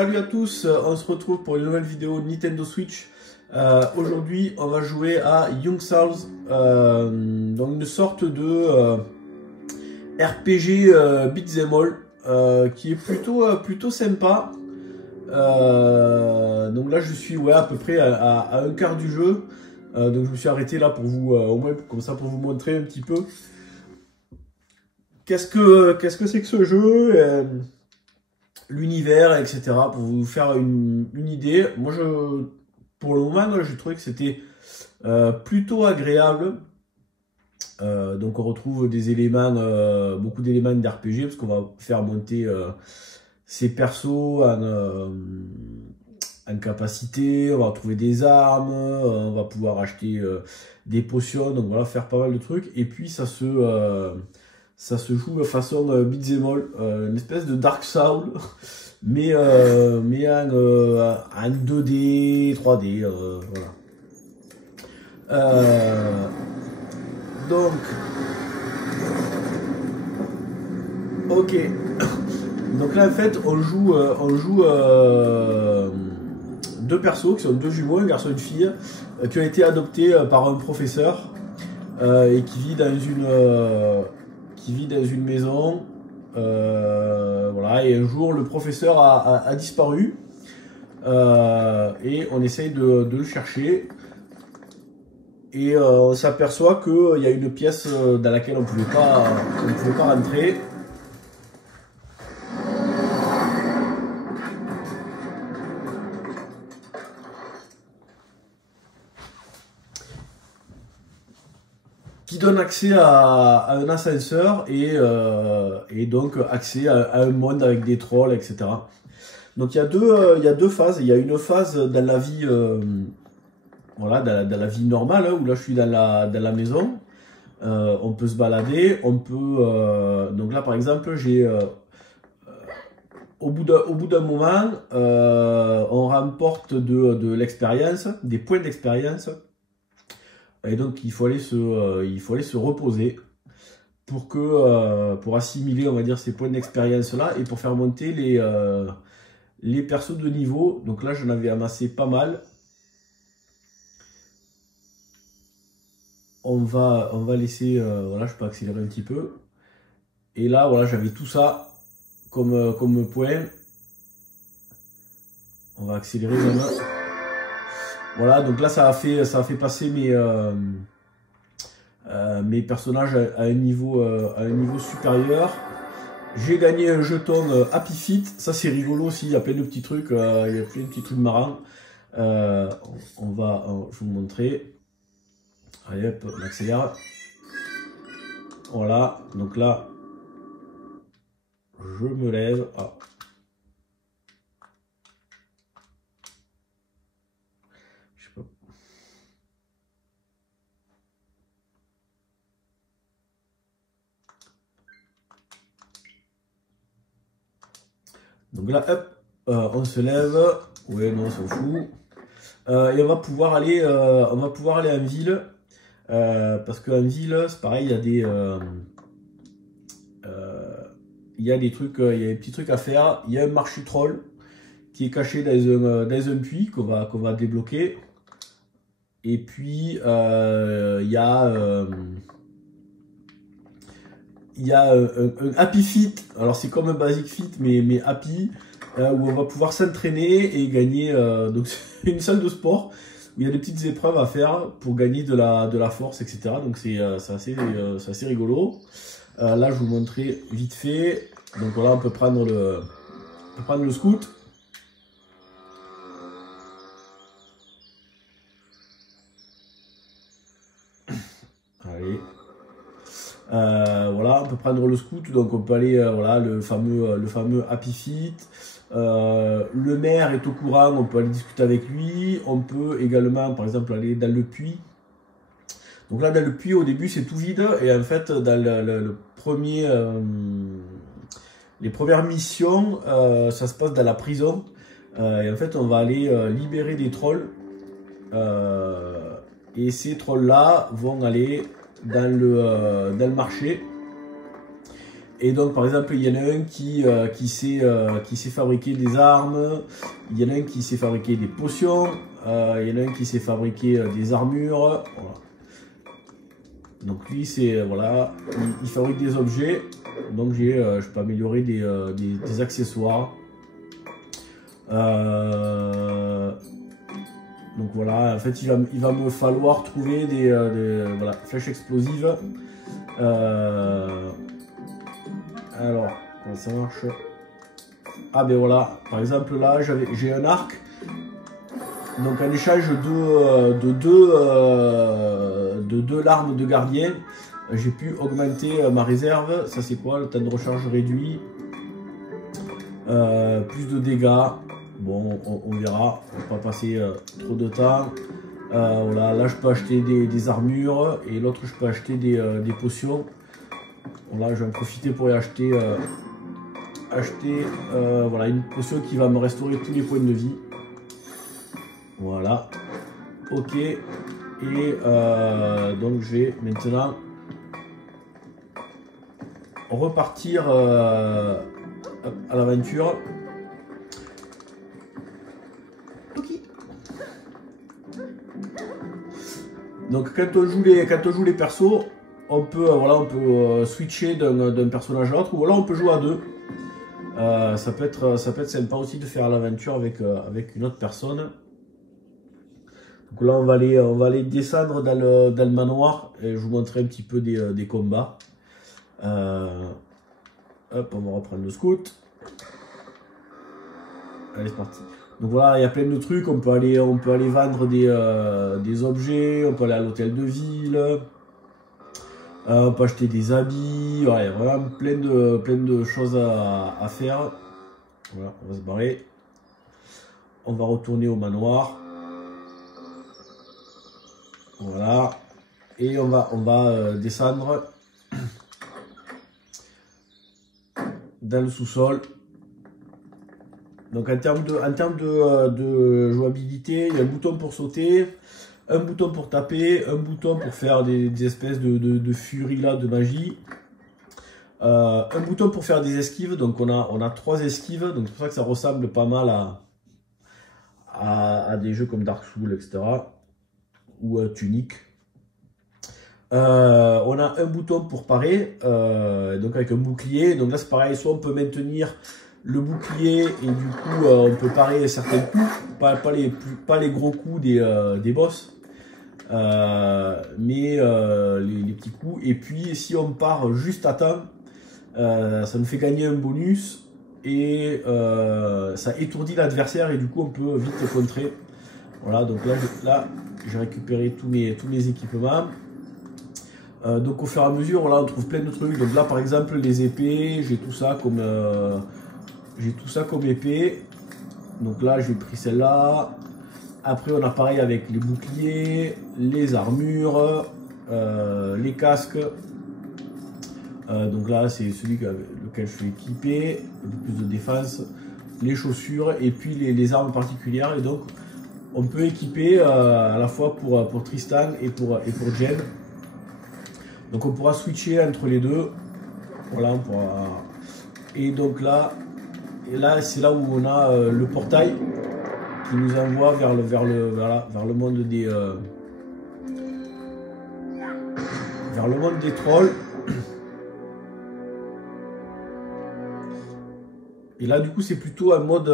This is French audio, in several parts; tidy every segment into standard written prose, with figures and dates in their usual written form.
Salut à tous, on se retrouve pour une nouvelle vidéo Nintendo Switch. Aujourd'hui, on va jouer à Young Souls, donc une sorte de RPG beat'em all qui est plutôt sympa. Donc là, je suis à peu près à un quart du jeu. Donc je me suis arrêté là pour vous, au moins comme ça, pour vous montrer un petit peu qu'est-ce que c'est que ce jeu. L'univers, etc. pour vous faire une idée. Moi, pour le moment, j'ai trouvé que c'était plutôt agréable. Donc, on retrouve des éléments, beaucoup d'éléments d'RPG, parce qu'on va faire monter ces persos en capacité, on va retrouver des armes, on va pouvoir acheter des potions, donc voilà, faire pas mal de trucs. Et puis, ça se joue de façon beat'em all, une espèce de Dark Souls, mais en 2D, 3D, voilà. Donc, ok. Donc là, en fait, on joue deux persos qui sont deux jumeaux, un garçon et une fille, qui ont été adoptés par un professeur et qui vit dans une maison. Voilà, et un jour le professeur a disparu et on essaye de le chercher et on s'aperçoit qu'il y a une pièce dans laquelle on ne pouvait pas rentrer. Qui donne accès à un ascenseur et donc accès à un monde avec des trolls, etc. Donc il y a deux phases. Il y a une phase dans la vie, voilà, dans la vie normale, hein, où là je suis dans la maison. On peut se balader, on peut. Donc là par exemple, j'ai au bout d'un moment, on remporte de l'expérience, des points d'expérience. Et donc il faut aller se reposer pour assimiler, on va dire, ces points d'expérience là et pour faire monter les persos de niveau. Donc là j'en avais amassé pas mal. On va laisser, voilà, je peux accélérer un petit peu. Et là voilà, j'avais tout ça comme point. On va accélérer maintenant. Voilà, donc là ça a fait passer mes personnages à un niveau supérieur. J'ai gagné un jeton Happy Feet, ça c'est rigolo aussi, il y a plein de petits trucs, il y a plein de petits trucs marrants. Je vais vous montrer. Allez hop, on accélère. Voilà, donc là, je me lève. Ah. Je sais pas. Donc là, hop, on se lève. Ouais, non, on s'en fout. Et on va pouvoir aller en ville. Parce qu'en ville, c'est pareil, il y a des trucs, il y a des petits trucs à faire. Il y a un marché troll qui est caché dans un puits qu'on va débloquer. Et puis il y a un Happy Fit. Alors c'est comme un Basic Fit mais Happy, où on va pouvoir s'entraîner et gagner. Donc c'est une salle de sport où il y a des petites épreuves à faire pour gagner de la force, etc. Donc c'est assez rigolo. Là je vous montrer vite fait. Donc voilà, on peut prendre le scout. Allez. Voilà, on peut prendre le scout, donc on peut aller, voilà, le fameux Happy Feet. Le maire est au courant, on peut aller discuter avec lui. On peut également, par exemple, aller dans le puits. Donc là, dans le puits, au début, c'est tout vide. Et en fait, dans les premières missions, ça se passe dans la prison. Et en fait, on va aller libérer des trolls. Et ces trolls-là vont aller dans le marché Et donc, par exemple, il y en a un qui sait fabriquer des armes, il y en a un qui sait fabriquer des potions, il y en a un qui sait fabriquer des armures. Voilà. Donc lui, c'est voilà, il fabrique des objets. Donc je peux améliorer des accessoires. Donc voilà, en fait, il va me falloir trouver des voilà, flèches explosives. Alors, comment ça marche? Ah ben voilà, par exemple là, j'ai un arc. Donc en échange de deux larmes de gardien, j'ai pu augmenter ma réserve. Ça c'est quoi? Le temps de recharge réduit. Plus de dégâts. Bon, on verra. On va pas passer trop de temps. Voilà, là je peux acheter des armures et l'autre je peux acheter des potions. Voilà, je vais en profiter pour y acheter, voilà, une potion qui va me restaurer tous les points de vie. Voilà. Ok. Et donc je vais maintenant repartir à l'aventure. Ok. Donc quand on joue les persos, on peut voilà, on peut switcher d'un personnage à l'autre, ou alors on peut jouer à deux. Ça peut être sympa aussi de faire l'aventure avec une autre personne. Donc là, on va aller descendre dans le manoir et je vous montrerai un petit peu des combats. Hop, on va reprendre le scout. Allez, c'est parti. Donc voilà, il y a plein de trucs. On peut aller vendre des objets. On peut aller à l'hôtel de ville. On peut acheter des habits. Voilà, il y a vraiment plein de choses à faire. Voilà, on va se barrer. On va retourner au manoir. Voilà. Et on va descendre dans le sous-sol. Donc en termes de jouabilité, il y a un bouton pour sauter, un bouton pour taper, un bouton pour faire des espèces de furie là, de magie. Un bouton pour faire des esquives, donc on a 3 esquives, donc c'est pour ça que ça ressemble pas mal à des jeux comme Dark Souls, etc. Ou Tunic. On a un bouton pour parer, donc avec un bouclier. Donc là c'est pareil, soit on peut maintenir le bouclier et du coup on peut parer certains coups, pas les gros coups des boss, mais les petits coups. Et puis si on part juste à temps, ça nous fait gagner un bonus et ça étourdit l'adversaire et du coup on peut vite contrer. Voilà, donc là j'ai récupéré tous mes équipements. Donc au fur et à mesure, là on trouve plein de trucs. Donc là par exemple les épées, j'ai tout ça comme épée. Donc là j'ai pris celle-là. Après on a pareil avec les boucliers, les armures, les casques. Donc là c'est celui avec lequel je suis équipé, un peu plus de défense, les chaussures et puis les armes particulières. Et donc on peut équiper à la fois pour Tristan et pour Jen. Donc on pourra switcher entre les deux. Voilà, on pourra. Et donc là c'est là où on a le portail qui nous envoie vers le monde des trolls. Et là du coup c'est plutôt un mode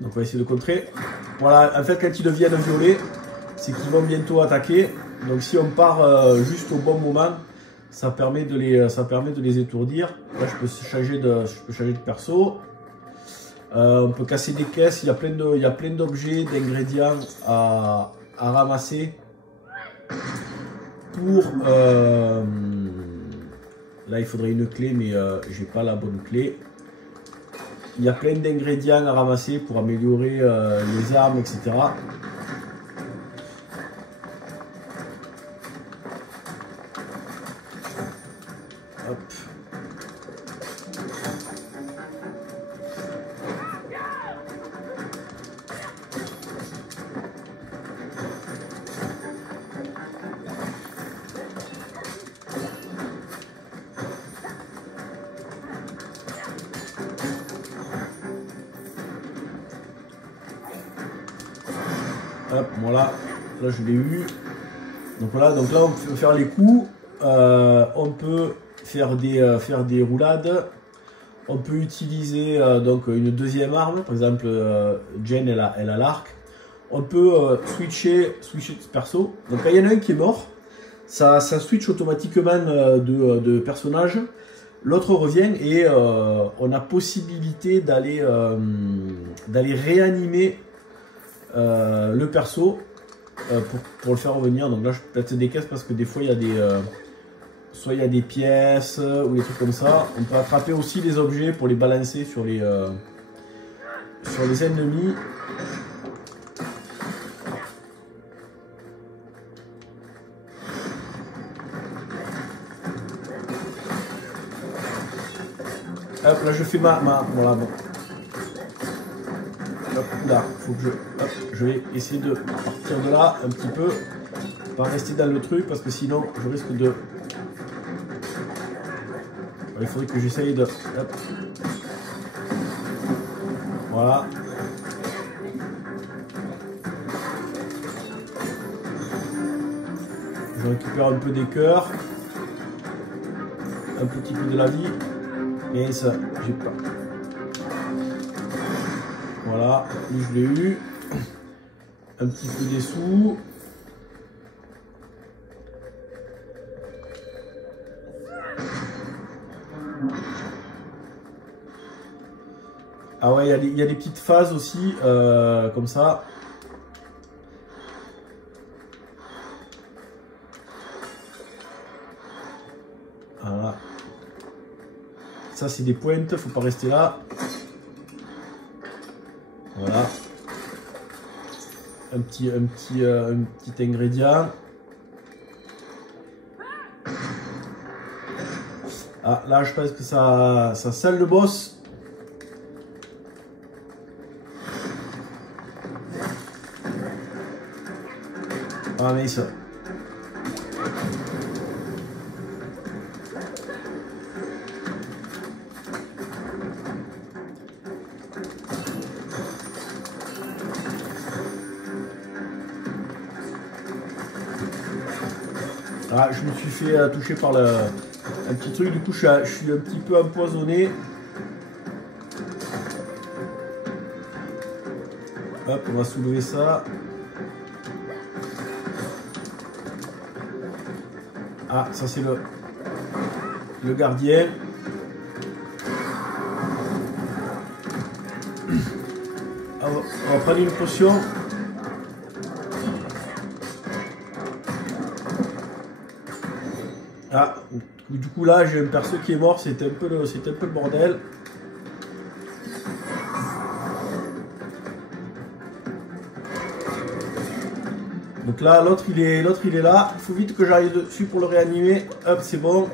donc on va essayer de contrer. Voilà, en fait quand ils deviennent violets, c'est qu'ils vont bientôt attaquer. Donc si on part juste au bon moment, ça permet de les étourdir. Là je peux changer de perso. On peut casser des caisses, il y a plein d'objets, d'ingrédients à ramasser pour là il faudrait une clé mais j'ai pas la bonne clé. Il y a plein d'ingrédients à ramasser pour améliorer les armes, etc. Hop. Hop, voilà. Là, je l'ai eu. Donc voilà, donc là, on peut faire les coups. On peut faire des roulades. On peut utiliser donc une deuxième arme. Par exemple, Jen, elle a l'arc. On peut switcher de perso. Donc là, il y en a un qui est mort. Ça switch automatiquement de personnage. L'autre revient et on a possibilité d'aller réanimer le perso pour le faire revenir. Donc là, je place des caisses parce que des fois, il y a soit il y a des pièces ou des trucs comme ça. On peut attraper aussi les objets pour les balancer sur les ennemis. Hop, là je fais voilà, bon. Hop, là, faut que je vais essayer de partir de là un petit peu. Pas rester dans le truc parce que sinon je risque de... Il faudrait que j'essaye de... Hop. Voilà. Je récupère un peu des cœurs. Un petit peu de la vie. Et ça, j'ai pas. Voilà, lui je l'ai eu. Un petit peu des sous. Ah ouais, il y a des petites phases aussi, comme ça. Voilà. Ça, c'est des pointes, faut pas rester là. Voilà. Un petit ingrédient. Ah, là, je pense que ça sent le boss. Ah, mais ça. Ah, je me suis fait toucher par un petit truc, du coup je suis un petit peu empoisonné. Hop, on va soulever ça. Ah, ça c'est le gardien. Ah, on va prendre une potion. Ah, du coup là j'ai un perso qui est mort, c'était un peu le bordel. Donc là l'autre il est là, il faut vite que j'arrive dessus pour le réanimer. Hop, c'est bon.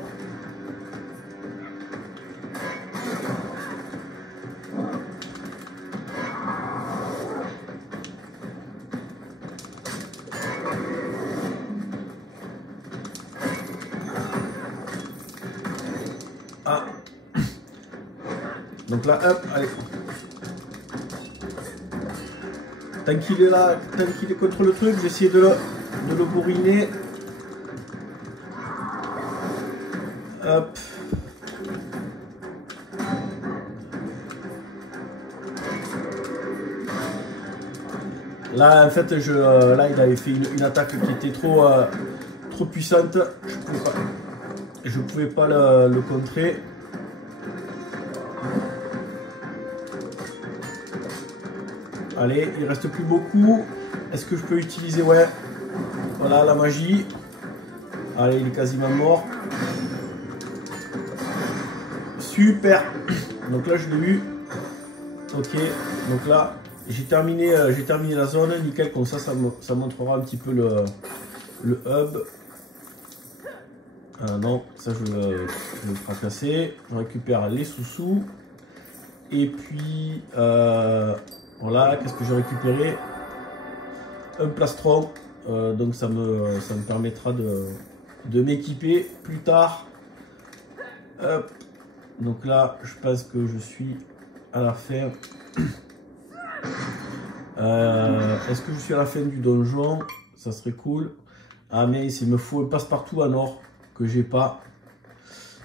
Ah. Donc là, hop, allez. Tant qu'il est là, tant qu'il est contre le truc, je vais essayer de le bourriner. Hop. Là, en fait, là, il avait fait une attaque qui était trop puissante. Je pouvais pas le contrer. Allez, il reste plus beaucoup. Est-ce que je peux utiliser... Ouais. Voilà, la magie. Allez, il est quasiment mort. Super. Donc là, je l'ai eu. Ok. Donc là, j'ai terminé la zone. Nickel, comme ça montrera un petit peu le hub. Ah non, ça je vais le fracasser. Je récupère les sous-sous. Et puis... voilà, qu'est-ce que j'ai récupéré? Un plastron, donc ça me permettra de m'équiper plus tard. Hop. Donc là, je pense que je suis à la fin. Est-ce que je suis à la fin du donjon? Ça serait cool. Ah mais il me faut un passe-partout en or que j'ai pas.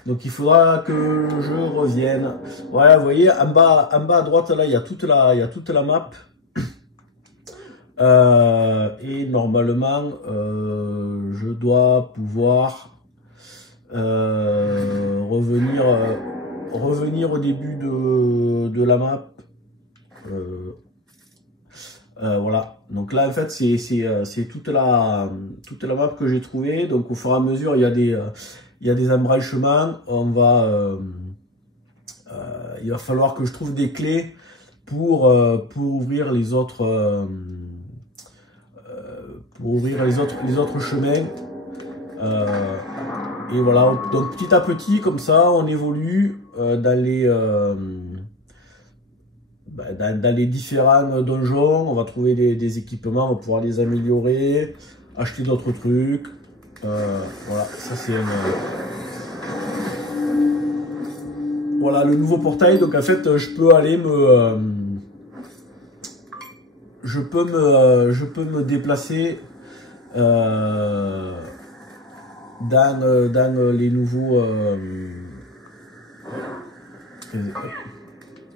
Donc il faudra que je revienne. Voilà, vous voyez, en bas à droite, là, il y a toute la map. Et normalement, je dois pouvoir revenir au début de la map. Voilà. Donc là, en fait, c'est toute la map que j'ai trouvée. Donc au fur et à mesure, il y a des embranchements. Il va falloir que je trouve des clés pour ouvrir les autres les autres chemins. Et voilà, donc petit à petit, comme ça, on évolue dans les différents donjons. On va trouver des équipements, on va pouvoir les améliorer, acheter d'autres trucs. Voilà, ça c'est voilà le nouveau portail. Donc en fait, je peux aller je peux me déplacer dans les nouveaux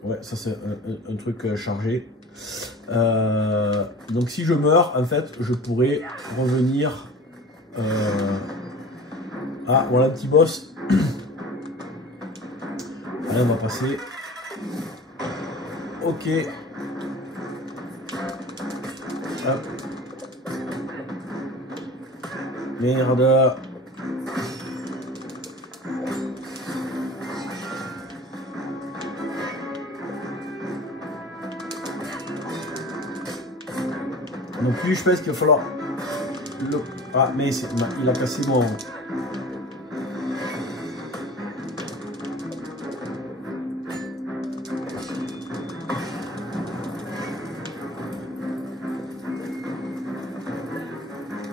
ouais, ça c'est un truc chargé. Donc si je meurs, en fait, je pourrais revenir. Ah, voilà un petit boss. Allez, on va passer. Ok. Hop. Merde. Donc lui, je pense qu'il va falloir... Ah, mais il a cassé mon... Je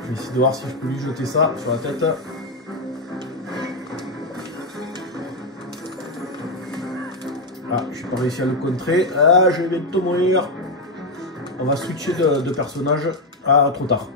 vais essayer de voir si je peux lui jeter ça sur la tête. Ah, je n'ai pas réussi à le contrer. Ah, je vais bientôt mourir. On va switcher de personnage. Ah, trop tard.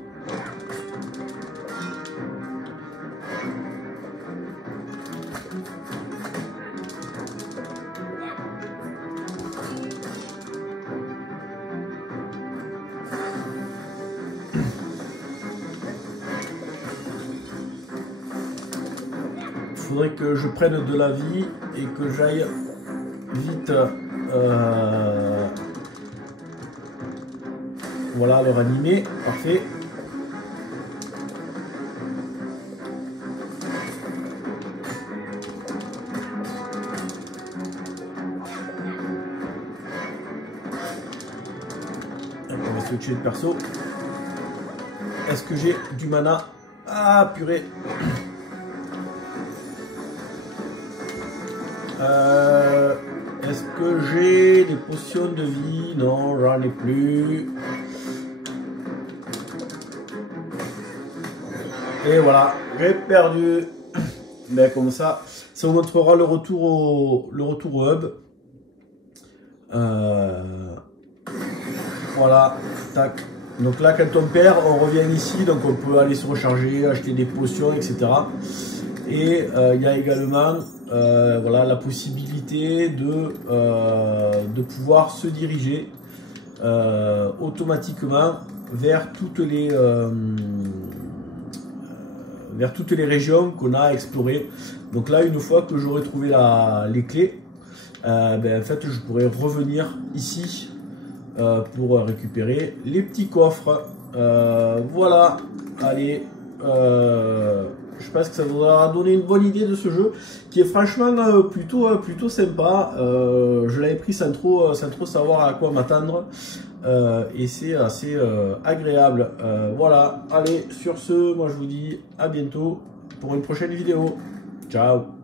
Faudrait que je prenne de la vie et que j'aille vite voilà, le ranimer, parfait. On va switcher de perso. Est-ce que j'ai du mana? Ah purée. Est-ce que j'ai des potions de vie? Non, j'en ai plus. Et voilà, j'ai perdu. Mais comme ça vous montrera le retour au hub. Voilà, tac. Donc là, quand on perd, on revient ici, donc on peut aller se recharger, acheter des potions, etc. Et il y a également voilà, la possibilité de pouvoir se diriger automatiquement vers toutes les régions qu'on a explorées. Donc là, une fois que j'aurai trouvé les clés, en fait, je pourrai revenir ici pour récupérer les petits coffres. Voilà, allez, je pense que ça vous aura donné une bonne idée de ce jeu qui est franchement plutôt sympa. Je l'avais pris sans trop savoir à quoi m'attendre et c'est assez agréable. Voilà, allez, sur ce, moi je vous dis à bientôt pour une prochaine vidéo. Ciao.